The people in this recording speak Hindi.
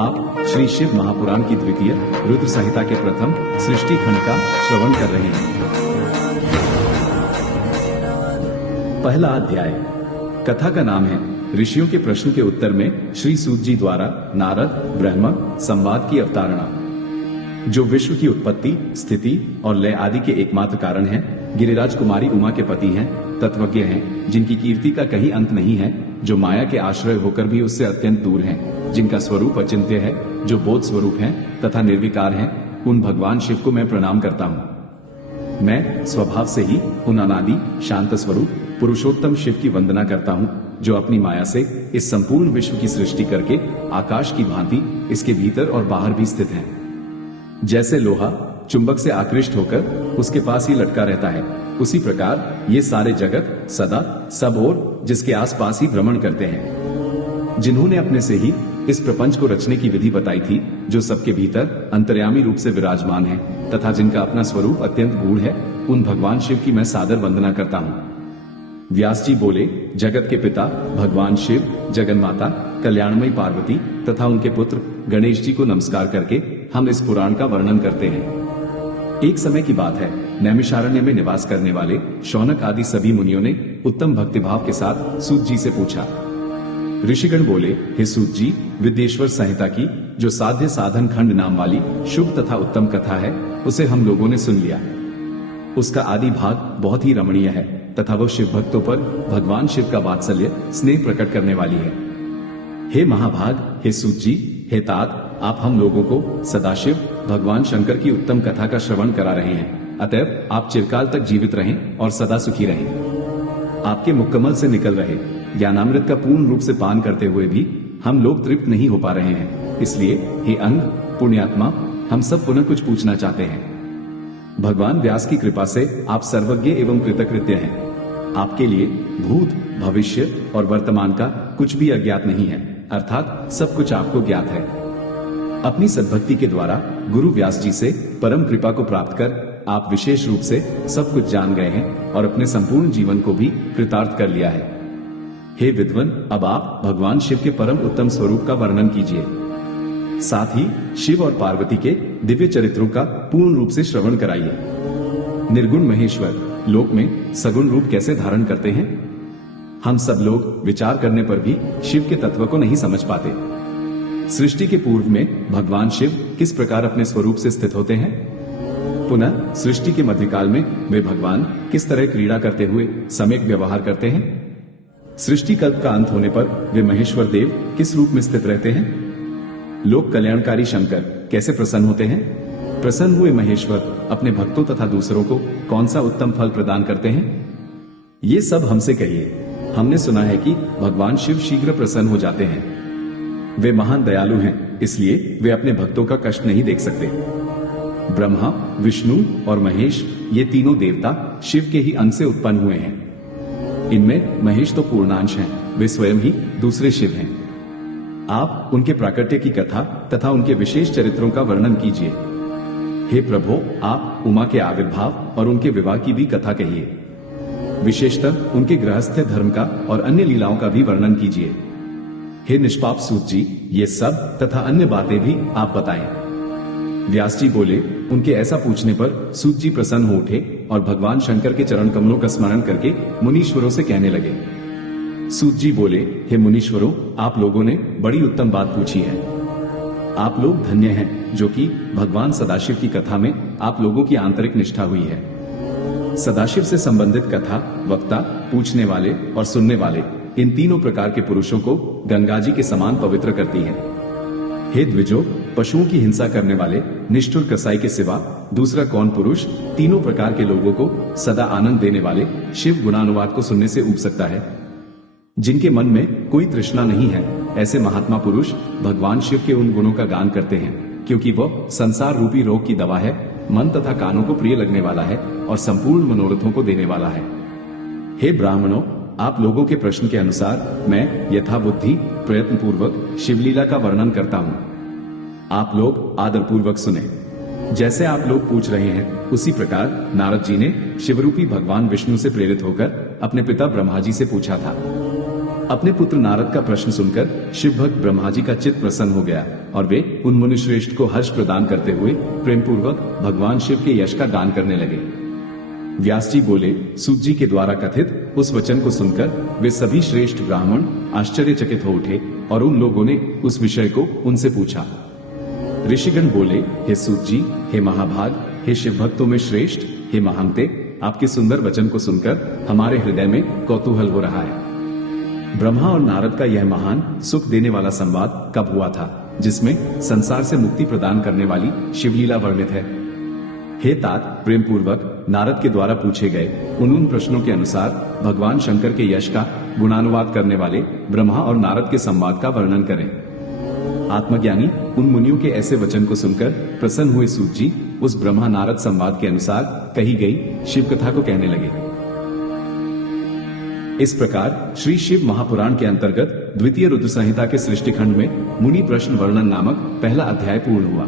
आप श्री शिव महापुराण की द्वितीय रुद्र संहिता के प्रथम सृष्टि खंड का श्रवण कर रहे हैं। पहला अध्याय। कथा का नाम है ऋषियों के प्रश्न के उत्तर में श्री सूत जी द्वारा नारद ब्रह्म संवाद की अवतारणा। जो विश्व की उत्पत्ति, स्थिति और लय आदि के एकमात्र कारण हैं, गिरिराज कुमारी उमा के पति हैं, तत्वज्ञ हैं, जिनकी कीर्ति का कहीं अंत नहीं है, जो माया के आश्रय होकर भी उससे अत्यंत दूर हैं, जिनका स्वरूप अचिंत्य है, जो बोध स्वरूप हैं तथा निर्विकार हैं, उन भगवान शिव को मैं प्रणाम करता हूँ। मैं स्वभाव से ही उन अनादि शांत स्वरूप पुरुषोत्तम शिव की वंदना करता हूँ, जो अपनी माया से इस संपूर्ण विश्व की सृष्टि करके आकाश की भांति इसके भीतर और बाहर भी स्थित हैं। जैसे लोहा चुंबक से आकृष्ट होकर उसके पास ही लटका रहता है, उसी प्रकार ये सारे जगत सदा सब ओर जिसके आसपास ही भ्रमण करते हैं। जिन्होंने अपने से ही इस प्रपंच को रचने की विधि बताई थी, जो सबके भीतर अंतर्यामी रूप से विराजमान है तथा जिनका अपना स्वरूप अत्यंत गूढ़ है, उन भगवान शिव की मैं सादर वंदना करता हूँ। व्यास जी बोले, जगत के पिता भगवान शिव, जगन्माता कल्याणमयी पार्वती तथा उनके पुत्र गणेश जी को नमस्कार करके हम इस पुराण का वर्णन करते हैं। एक समय की बात है, नैमिषारण्य में निवास करने वाले शौनक आदि सभी मुनियों ने उत्तम भक्तिभाव के साथ सूत जी से पूछा। ऋषिगण बोले, हे सूत जी, विद्येश्वर संहिता की जो साध्य साधन खंड नाम वाली शुभ तथा उत्तम कथा है, उसे हम लोगों ने सुन लिया। उसका आदि भाग बहुत ही रमणीय है तथा वह शिव भक्तों पर भगवान शिव का वात्सल्य स्नेह प्रकट करने वाली है। हे महाभाग, हे सूत जी, हे तात, आप हम लोगों को सदाशिव भगवान शंकर की उत्तम कथा का श्रवण करा रहे हैं। अतएव आप चिरकाल तक जीवित रहें और सदा सुखी रहें। आपके मुक्कमल से निकल रहे ज्ञानामृत का पूर्ण रूप से पान करते हुए भी हम लोग तृप्त नहीं हो पा रहे हैं। इसलिए हे अंग पुण्यात्मा, हम सब पुनः कुछ पूछना चाहते हैं। भगवान व्यास की कृपा से आप सर्वज्ञ एवं कृतकृत्य हैं। आपके लिए भूत, भविष्य और वर्तमान का कुछ भी अज्ञात नहीं है, अर्थात सब कुछ आपको ज्ञात है। अपनी सद्भक्ति के द्वारा गुरु व्यास जी से परम कृपा को प्राप्त कर आप विशेष रूप से सब कुछ जान गए हैं और अपने संपूर्ण जीवन को भी कृतार्थ कर लिया है। हे विद्वन, अब आप भगवान शिव के परम उत्तम स्वरूप का वर्णन कीजिए। साथ ही शिव और पार्वती के दिव्य चरित्रों का पूर्ण रूप से श्रवण कराइए। निर्गुण महेश्वर लोक में सगुण रूप कैसे धारण करते हैं? हम सब लोग विचार करने पर भी शिव के तत्व को नहीं समझ पाते। सृष्टि के पूर्व में भगवान शिव किस प्रकार अपने स्वरूप से स्थित होते हैं? पुनः सृष्टि के मध्यकाल में वे भगवान किस तरह क्रीड़ा करते हुए सम्यक व्यवहार करते हैं? सृष्टि कल्प का अंत होने पर वे महेश्वर देव किस रूप में स्थित रहते हैं? लोक कल्याणकारी शंकर कैसे प्रसन्न होते हैं? प्रसन्न हुए महेश्वर अपने भक्तों तथा दूसरों को कौन सा उत्तम फल प्रदान करते हैं? ये सब हमसे कहिए। हमने सुना है कि भगवान शिव शीघ्र प्रसन्न हो जाते हैं। वे महान दयालु हैं, इसलिए वे अपने भक्तों का कष्ट नहीं देख सकते। ब्रह्मा, विष्णु और महेश ये तीनों देवता शिव के ही अंश से उत्पन्न हुए हैं। इनमें महेश तो पूर्णांश हैं, वे स्वयं ही दूसरे शिव हैं। आप उनके प्राकट्य की कथा तथा उनके विशेष चरित्रों का वर्णन कीजिए। हे प्रभु, आप उमा के आविर्भाव और उनके विवाह की भी कथा कहिए। विशेषतः उनके गृहस्थ धर्म का और अन्य लीलाओं का भी वर्णन कीजिए। हे निष्पाप सूत जी, ये सब तथा अन्य बातें भी आप बताएं। व्यास जी बोले, उनके ऐसा पूछने पर सूत जी प्रसन्न हो उठे और भगवान शंकर के चरण कमलों का स्मरण करके मुनीश्वरों से कहने लगे। सूत जी बोले, हे मुनीश्वरों, आप लोगों ने बड़ी उत्तम बात पूछी है। आप लोग धन्य हैं जो कि भगवान सदाशिव की कथा में आप लोगों की आंतरिक निष्ठा हुई है। सदाशिव से संबंधित कथा वक्ता, पूछने वाले और सुनने वाले, इन तीनों प्रकार के पुरुषों को गंगा जी के समान पवित्र करती है। हे द्विजो, पशुओं की हिंसा करने वाले निष्ठुर कसाई के सिवा दूसरा कौन पुरुष तीनों प्रकार के लोगों को सदा आनंद देने वाले शिव गुणानुवाद को सुनने से ऊब सकता है? जिनके मन में कोई तृष्णा नहीं है, ऐसे महात्मा पुरुष भगवान शिव के उन गुणों का गान करते हैं, क्योंकि वह संसार रूपी रोग की दवा है, मन तथा कानों को प्रिय लगने वाला है और संपूर्ण मनोरथों को देने वाला है। हे ब्राह्मणों, आप लोगों के प्रश्न के अनुसार मैं यथाबुद्धि प्रयत्न पूर्वक शिवलीला का वर्णन करता हूँ। आप लोग आदर पूर्वक सुने। जैसे आप लोग पूछ रहे हैं, उसी प्रकार नारद जी ने शिवरूपी भगवान विष्णु से प्रेरित होकर अपने पिता ब्रह्मा जी से पूछा था। अपने पुत्र नारद का प्रश्न सुनकर शिव भक्त ब्रह्मा जी का चित्त प्रसन्न हो गया और वे उन मुनि श्रेष्ठ को हर्ष प्रदान करते हुए प्रेम पूर्वक भगवान शिव के यश का गान करने लगे। व्यास जी बोले, सूत जी के द्वारा कथित उस वचन को सुनकर वे सभी श्रेष्ठ ब्राह्मण आश्चर्यचकित हो उठे और उन लोगों ने उस विषय को उनसे पूछा। ऋषिगण बोले, हे सूत जी, हे महाभाग, हे शिव भक्तों में श्रेष्ठ, हे महांते, आपके सुंदर वचन को सुनकर हमारे हृदय में कौतूहल हो रहा है। ब्रह्मा और नारद का यह महान सुख देने वाला संवाद कब हुआ था, जिसमें संसार से मुक्ति प्रदान करने वाली शिवलीला वर्णित है। हे तात, प्रेम पूर्वक नारद के द्वारा पूछे गए उन प्रश्नों के अनुसार भगवान शंकर के यश का गुणानुवाद करने वाले ब्रह्मा और नारद के संवाद का वर्णन करें। आत्मज्ञानी उन मुनियों के ऐसे वचन को सुनकर प्रसन्न हुए सूत जी उस ब्रह्मा नारद संवाद के अनुसार कही गई शिव कथा को कहने लगे। इस प्रकार श्री शिव महापुराण के अंतर्गत द्वितीय रुद्र संहिता के सृष्टि खंड में मुनि प्रश्न वर्णन नामक पहला अध्याय पूर्ण हुआ।